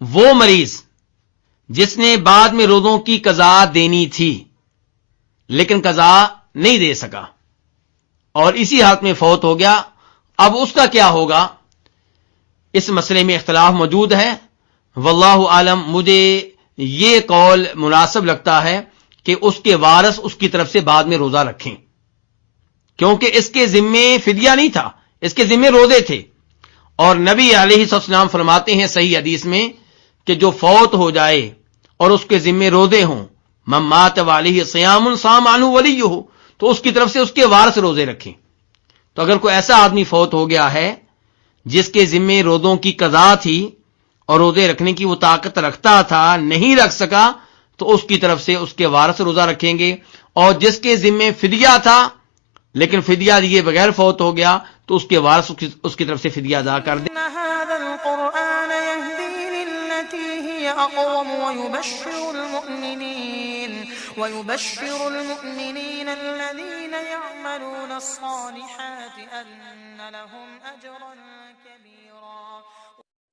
وہ مریض جس نے بعد میں روزوں کی قضا دینی تھی لیکن قضا نہیں دے سکا اور اسی حالت میں فوت ہو گیا، اب اس کا کیا ہوگا؟ اس مسئلے میں اختلاف موجود ہے۔ واللہ عالم، مجھے یہ قول مناسب لگتا ہے کہ اس کے وارث اس کی طرف سے بعد میں روزہ رکھیں، کیونکہ اس کے ذمے فدیہ نہیں تھا، اس کے ذمے روزے تھے، اور نبی علیہ السلام فرماتے ہیں صحیح حدیث میں کہ جو فوت ہو جائے اور اس کے ذمے روزے ہوں، من مات وعلیہ صیام صام عنہ ولیہ، تو اس کی طرف سے اس کے وارث روزے رکھیں۔ تو اگر کوئی ایسا آدمی فوت ہو گیا ہے جس کے ذمے روزوں کی قضا تھی اور روزے رکھنے کی وہ طاقت رکھتا تھا، نہیں رکھ سکا، تو اس کی طرف سے اس کے وارث روزہ رکھیں گے، اور جس کے ذمے فدیہ تھا لیکن فدیہ دیے بغیر فوت ہو گیا تو اس کے وارث اس کی طرف سے فدیہ ادا کر دیں۔ إن هذا القرآن يهدي للتي هي أقوم ويبشر المؤمنين الذين يعملون الصالحات أن لهم أجرا كبيرا